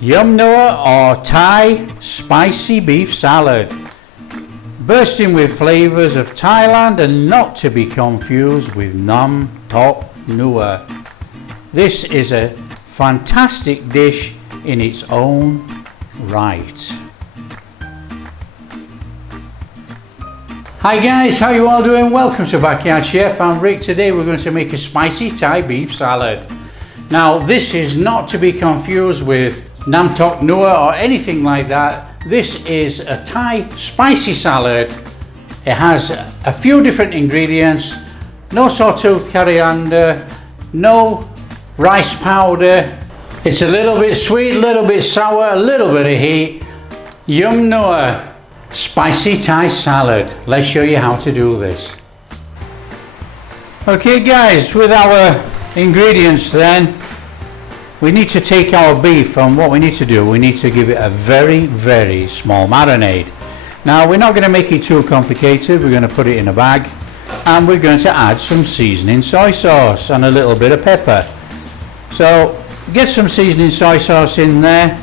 Yum Neua or Thai spicy beef salad, bursting with flavours of Thailand and not to be confused with Nam Tok Neua. This is a fantastic dish in its own right. Hi guys, how you all doing? Welcome to Backyard Chef. I'm Rick. Today we're going to make a spicy Thai beef salad. Now this is not to be confused with Nam Tok Neua or anything like that. This is a Thai spicy salad. It has a few different ingredients. No sawtooth coriander, no rice powder. It's a little bit sweet, a little bit sour, a little bit of heat. Yum Neua spicy Thai salad. Let's show you how to do this. Okay guys, with our ingredients then, we need to take our beef, and what we need to do, we need to give it a very small marinade. Now we're not going to make it too complicated. We're going to put it in a bag and we're going to add some seasoning soy sauce and a little bit of pepper. So get some seasoning soy sauce in there,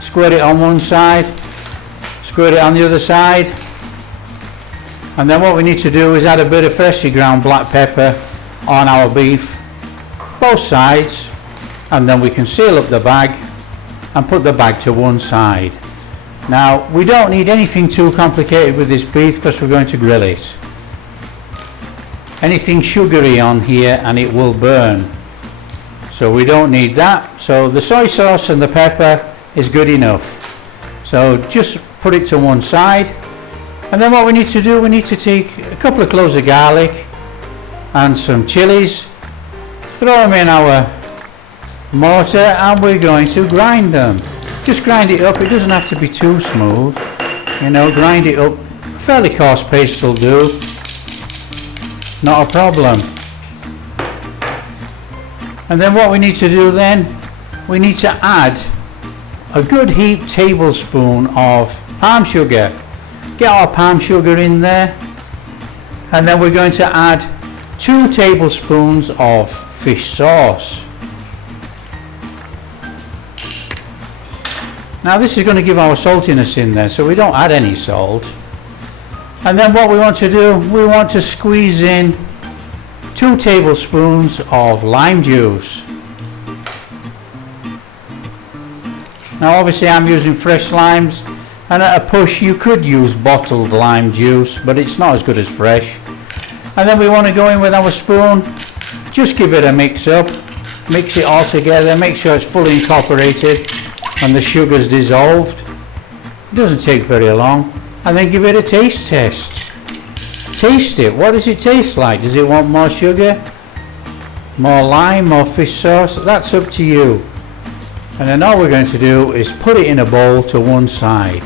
squirt it on one side, squirt it on the other side, and then what we need to do is add a bit of freshly ground black pepper on our beef, both sides, and then we can seal up the bag and put the bag to one side. Now we don't need anything too complicated with this beef because we're going to grill it. Anything sugary on here and it will burn, so we don't need that. So the soy sauce and the pepper is good enough, so just put it to one side. And then what we need to do, we need to take a couple of cloves of garlic and some chilies, throw them in our mortar, and we're going to grind them. Just grind it up. It doesn't have to be too smooth, you know, grind it up. Fairly coarse paste will do, not a problem. And then what we need to do then, we need to add a good heaped tablespoon of palm sugar. Get our palm sugar in there, and then we're going to add 2 tablespoons of fish sauce. Now this is going to give our saltiness in there, so we don't add any salt. And then what we want to do, we want to squeeze in 2 tablespoons of lime juice. Now obviously I'm using fresh limes, and at a push you could use bottled lime juice, but it's not as good as fresh. And then we want to go in with our spoon, just give it a mix up, mix it all together, make sure it's fully incorporated and the sugar's dissolved. It doesn't take very long. And then give it a taste test. Taste it. What does it taste like? Does it want more sugar, more lime, more fish sauce? That's up to you. And then all we're going to do is put it in a bowl to one side.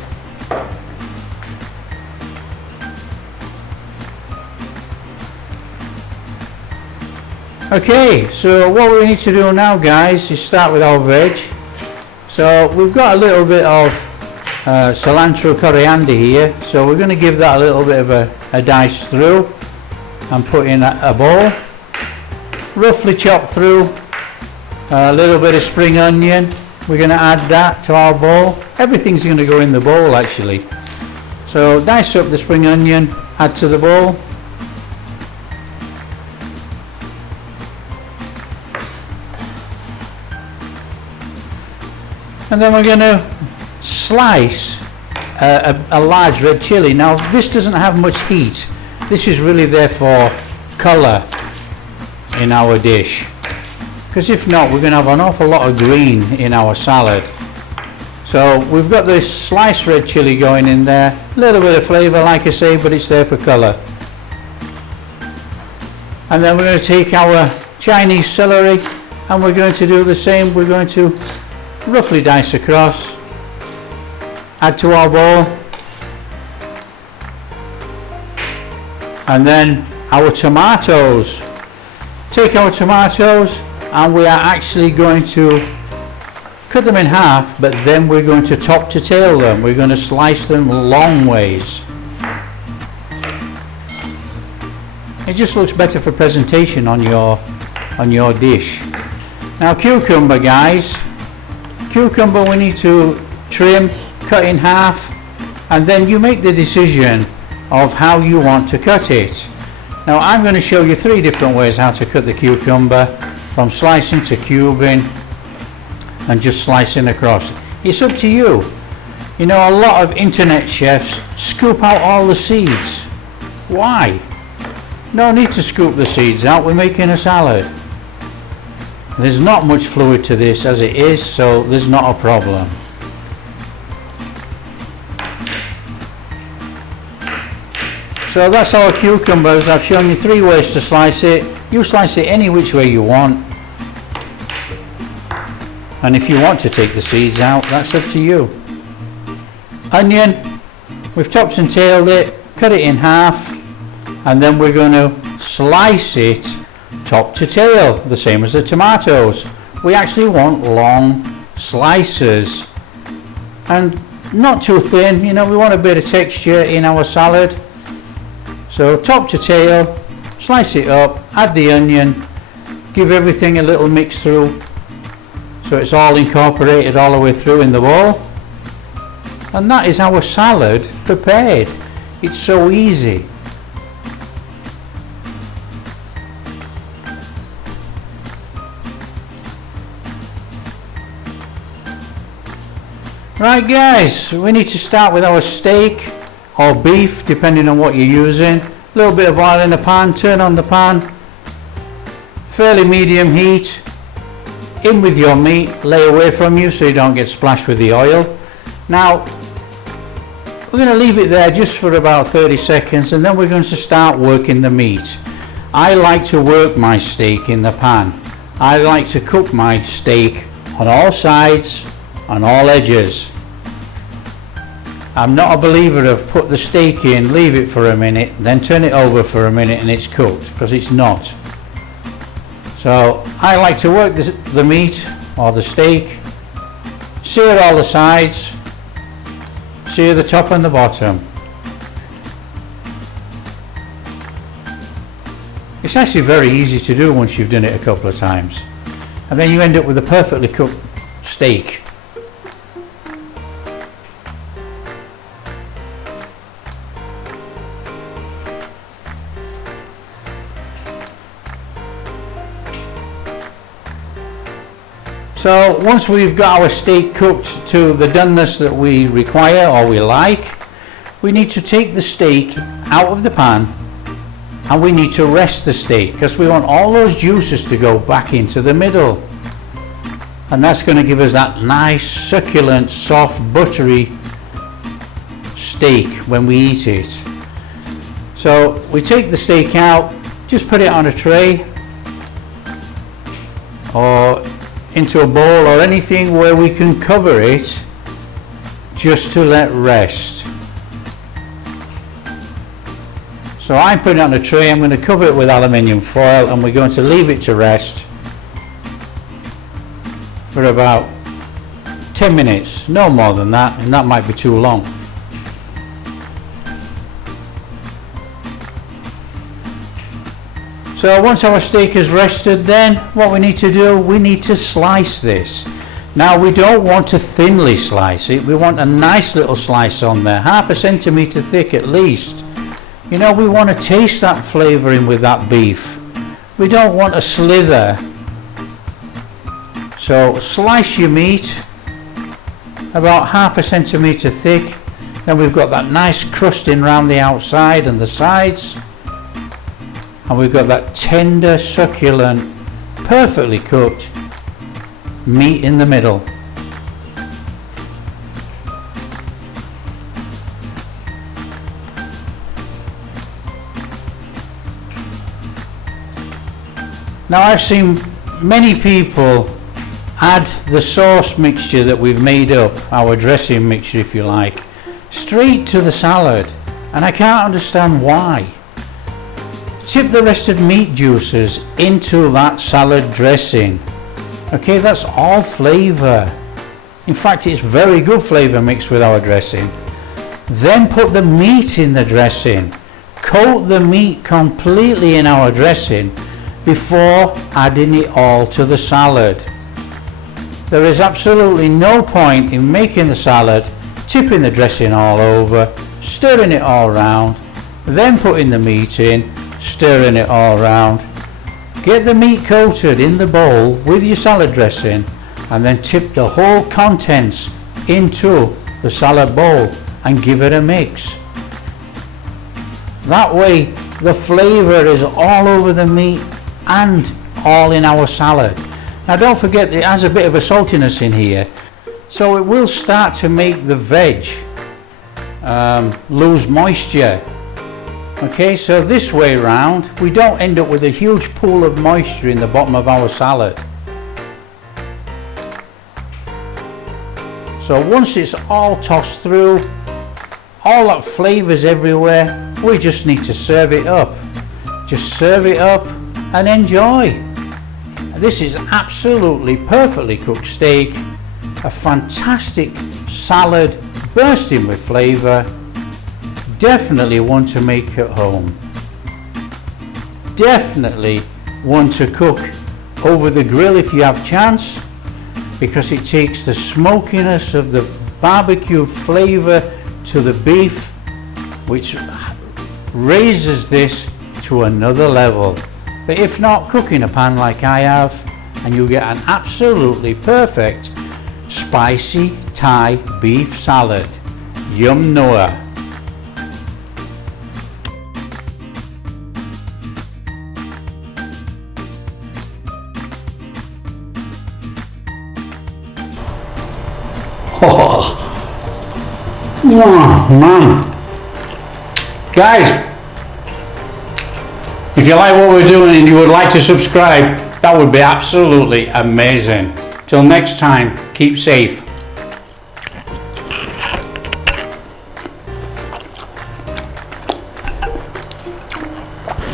Okay, so what we need to do now guys is start with our veg. So we've got a little bit of cilantro coriander here, so we're going to give that a little bit of a dice through and put in a bowl. Roughly chop through a little bit of spring onion. We're going to add that to our bowl. Everything's going to go in the bowl actually. So dice up the spring onion, add to the bowl. And then we're going to slice a large red chili. Now this doesn't have much heat. This is really there for colour in our dish, because if not we're going to have an awful lot of green in our salad. So we've got this sliced red chili going in there, a little bit of flavour like I say, but it's there for colour. And then we're going to take our Chinese celery and we're going to do the same. We're going to roughly dice across, add to our bowl, and then our tomatoes. Take our tomatoes and we are actually going to cut them in half, but then we're going to top to tail them. We're going to slice them long ways. It just looks better for presentation on your dish. Now cucumber guys, cucumber we need to trim, cut in half, and then you make the decision of how you want to cut it. Now I'm going to show you 3 different ways how to cut the cucumber, from slicing to cubing and just slicing across. It's up to you. You know, a lot of internet chefs scoop out all the seeds. Why? No need to scoop the seeds out, we're making a salad. There's not much fluid to this as it is, so there's not a problem. So that's our cucumbers. I've shown you 3 ways to slice it. You slice it any which way you want. And if you want to take the seeds out, that's up to you. Onion, we've topped and tailed it, cut it in half, and then we're going to slice it top to tail, the same as the tomatoes. We actually want long slices and not too thin, you know, we want a bit of texture in our salad. So top to tail, slice it up, add the onion, give everything a little mix through so it's all incorporated all the way through in the bowl. And that is our salad prepared. It's so easy. Right guys, we need to start with our steak or beef, depending on what you're using. A little bit of oil in the pan, turn on the pan, fairly medium heat, in with your meat, lay away from you so you don't get splashed with the oil. Now we're going to leave it there just for about 30 seconds and then we're going to start working the meat. I like to work my steak in the pan. I like to cook my steak on all sides, on all edges. I'm not a believer of put the steak in, leave it for a minute, then turn it over for a minute and it's cooked, because it's not. So I like to work the meat or the steak, sear all the sides, sear the top and the bottom. It's actually very easy to do once you've done it a couple of times, and then you end up with a perfectly cooked steak. So once we've got our steak cooked to the doneness that we require or we like, we need to take the steak out of the pan and we need to rest the steak because we want all those juices to go back into the middle, and that's going to give us that nice succulent soft buttery steak when we eat it. So we take the steak out, just put it on a tray or into a bowl or anything where we can cover it just to let rest. So I'm putting it on a tray, I'm going to cover it with aluminium foil and we're going to leave it to rest for about 10 minutes, no more than that, and that might be too long. So once our steak is rested, then what we need to do, we need to slice this. Now we don't want to thinly slice it, we want a nice little slice on there, 1/2 centimetre thick at least. You know, we want to taste that flavouring with that beef. We don't want a slither. So slice your meat about 1/2 centimetre thick, then we've got that nice crusting around the outside and the sides. And we've got that tender, succulent, perfectly cooked meat in the middle. Now I've seen many people add the sauce mixture that we've made up, our dressing mixture if you like, straight to the salad, and I can't understand why. Tip the rested meat juices into that salad dressing. Okay, that's all flavour. In fact, it's very good flavour mixed with our dressing. Then put the meat in the dressing. Coat the meat completely in our dressing before adding it all to the salad. there is absolutely no point in making the salad, tipping the dressing all over, stirring it all round, then putting the meat in, stirring it all round. Get the meat coated in the bowl with your salad dressing and then tip the whole contents into the salad bowl and give it a mix. That way the flavour is all over the meat and all in our salad. Now don't forget it has a bit of a saltiness in here, so it will start to make the veg lose moisture. Okay, so this way round we don't end up with a huge pool of moisture in the bottom of our salad. So once it's all tossed through, all that flavours everywhere, we just need to serve it up. Just serve it up and enjoy. This is absolutely perfectly cooked steak, a fantastic salad bursting with flavour. Definitely one to make at home. Definitely one to cook over the grill if you have chance, because it takes the smokiness of the barbecue flavour to the beef, which raises this to another level. But if not, cook in a pan like I have and you get an absolutely perfect spicy Thai beef salad. Yum Neua. Oh man, guys, if you like what we're doing and you would like to subscribe, that would be absolutely amazing. Till next time, keep safe.